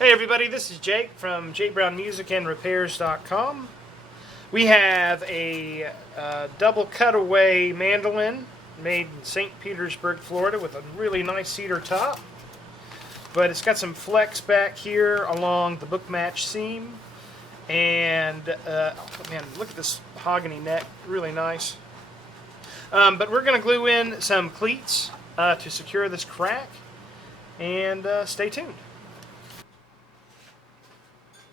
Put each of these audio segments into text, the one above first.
Hey everybody, this is Jake from jbrownmusicandrepairs.com. We have a double cutaway mandolin made in St. Petersburg, Florida with a really nice cedar top. But it's got some flex back here along the book match seam. And, oh man, look at this mahogany neck, really nice. But we're going to glue in some cleats to secure this crack. And stay tuned.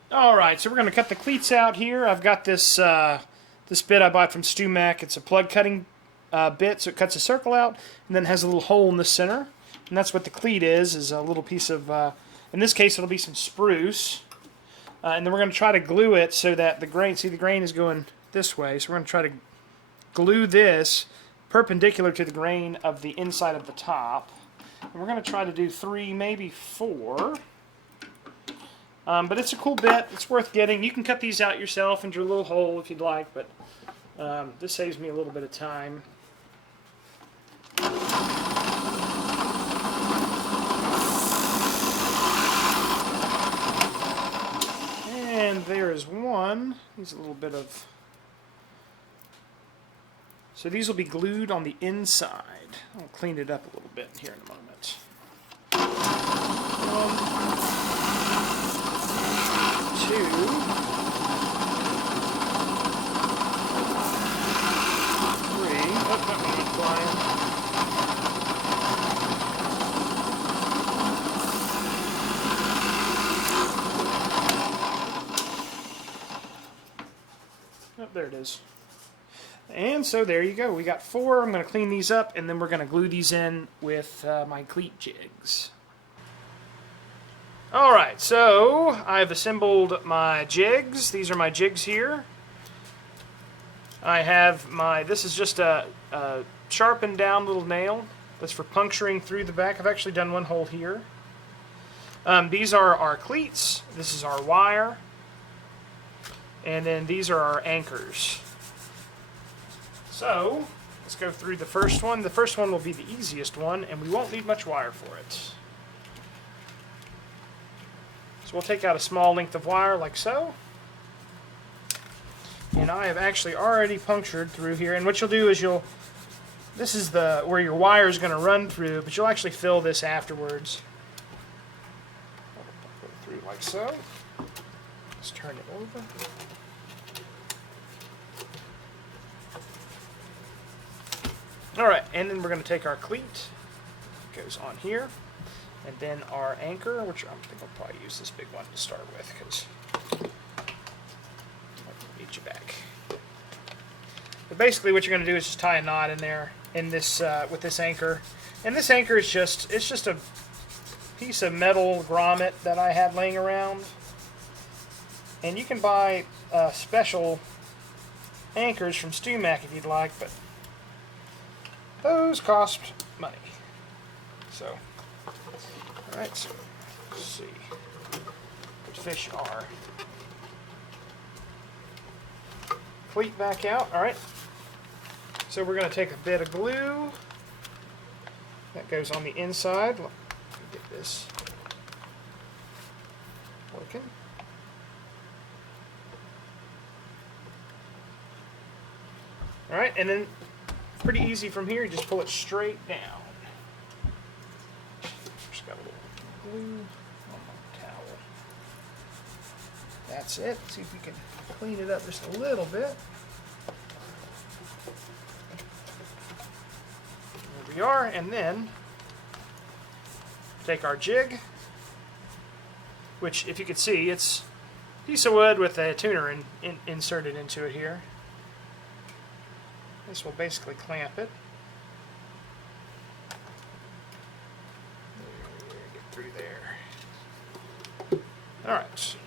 Alright, so we're going to cut the cleats out here. I've got this this bit I bought from StewMac. It's a plug cutting bit, so it cuts a circle out, and then has a little hole in the center. And that's what the cleat is a little piece of, in this case it'll be some spruce. And then we're going to try to glue it so that the grain, see the grain is going this way, so we're going to try to glue this perpendicular to the grain of the inside of the top. And we're going to try to do 3, maybe 4. But it's a cool bit. It's worth getting. You can cut these out yourself and drill a little hole if you'd like, but this saves me a little bit of time. And there is one. Needs a little bit of... So these will be glued on the inside. I'll clean it up a little bit here in a moment. 2. Oh, that one went flying. Oh, there it is. And so there you go. We got 4. I'm going to clean these up, and then we're going to glue these in with my cleat jigs. Alright, so I've assembled my jigs. These are my jigs here. I have my, this is just a sharpened down little nail. That's for puncturing through the back. I've actually done one hole here. These are our cleats. This is our wire. And then these are our anchors. So, let's go through the first one. The first one will be the easiest one, and we won't need much wire for it. So we'll take out a small length of wire like so. And I have actually already punctured through here. And what you'll do is this is where your wire is going to run through, but you'll actually fill this afterwards. Put it through like so. Let's turn it over. Alright, and then we're going to take our cleat. It goes on here. And then our anchor, which I think I'll probably use this big one to start with, because I'll need you back. But basically what you're going to do is just tie a knot in there in this with this anchor. And this anchor is just a piece of metal grommet that I had laying around. And you can buy special anchors from StewMac if you'd like, but those cost money. So, alright, so let's see what fish are. Cleat back out, alright. So we're going to take a bit of glue that goes on the inside. Let me get this working. Alright, and then pretty easy from here, you just pull it straight down. Just got a little glue on my towel. That's it. Let's see if we can clean it up just a little bit. There we are, and then take our jig, which, if you can see, it's a piece of wood with a tuner inserted into it here. This will basically clamp it. Get through there. Alright.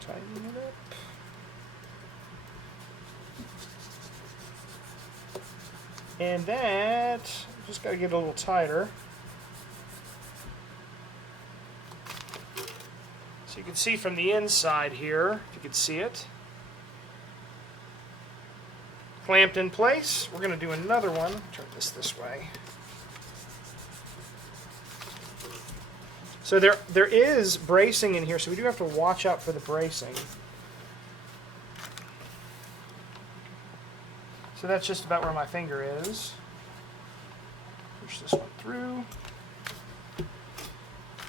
Tighten it up. And that Just got to get it a little tighter. So you can see from the inside here, if you can see it, clamped in place. We're going to do another one. Turn this way. So there is bracing in here, so we do have to watch out for the bracing. So that's just about where my finger is. Push this one through.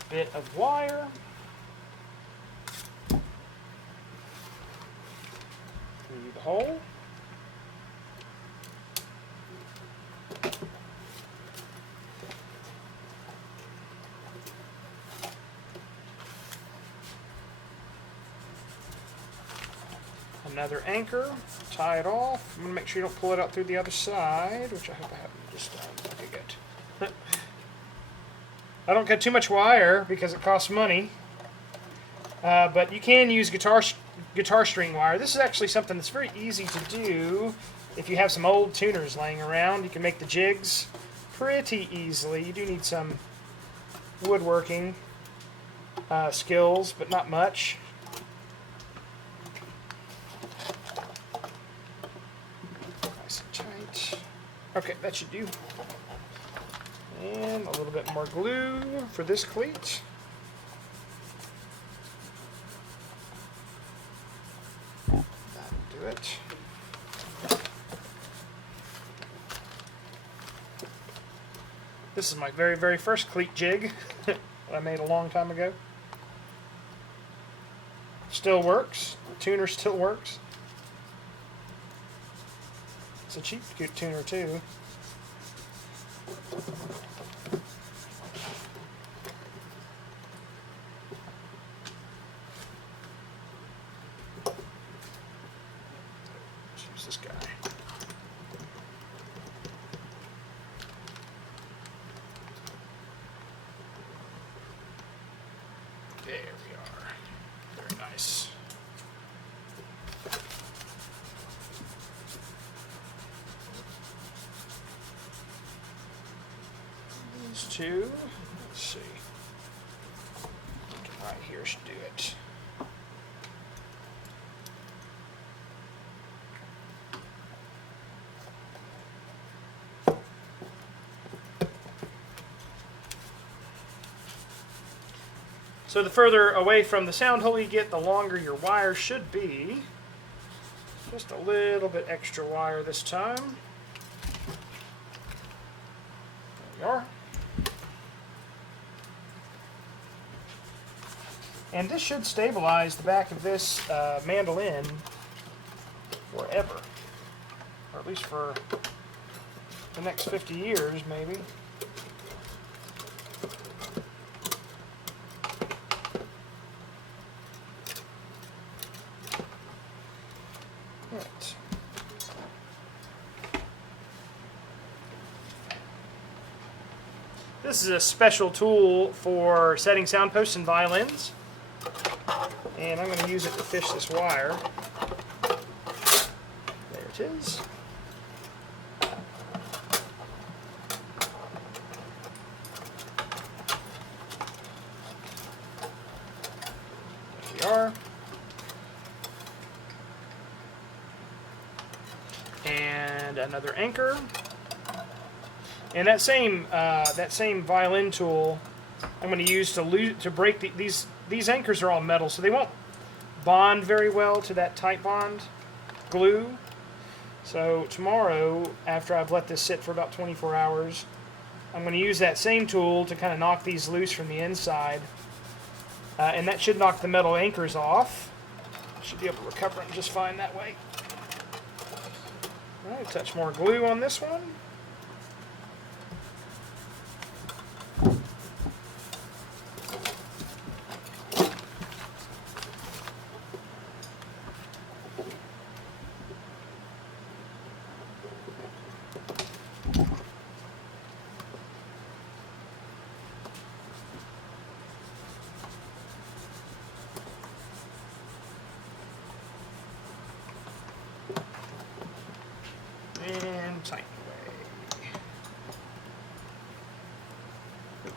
Bit of wire. Through the hole. Another anchor, tie it off. I'm going to make sure you don't pull it out through the other side, which I hope I haven't this time. Okay, good. I don't get too much wire because it costs money, but you can use guitar string wire. This is actually something that's very easy to do if you have some old tuners laying around. You can make the jigs pretty easily. You do need some woodworking skills, but not much. Okay, that should do. And a little bit more glue for this cleat. That'll do it. This is my very, very first cleat jig that I made a long time ago. Still works. The tuner still works. It's a cheap tuner too. Let's use this guy. There we are. Very nice. Two. Let's see. Right here should do it. So the further away from the sound hole you get, the longer your wire should be. Just a little bit extra wire this time. There we are. And this should stabilize the back of this mandolin forever, or at least for the next 50 years, maybe. Right. This is a special tool for setting sound posts and violins. And I'm going to use it to fish this wire. There it is. There we are. And another anchor. And that same violin tool I'm going to use to break these anchors are all metal, so they won't bond very well to that tight bond glue. So tomorrow, after I've let this sit for about 24 hours, I'm going to use that same tool to kind of knock these loose from the inside. And that should knock the metal anchors off. Should be able to recover them just fine that way. All right, touch more glue on this one. And tighten away.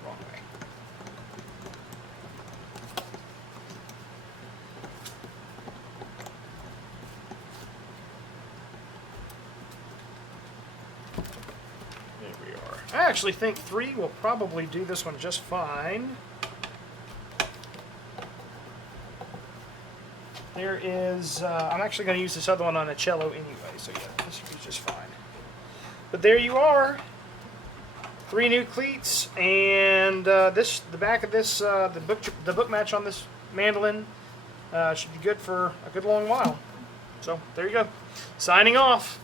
Wrong way. There we are. I actually think 3 will probably do this one just fine. There is, I'm actually going to use this other one on a cello anyway, so yeah, this will be just fine. But there you are. 3 new cleats, and the back of this, the book match on this mandolin should be good for a good long while. So there you go. Signing off.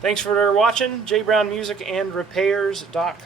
Thanks for watching. JBrownMusicandRepairs.com.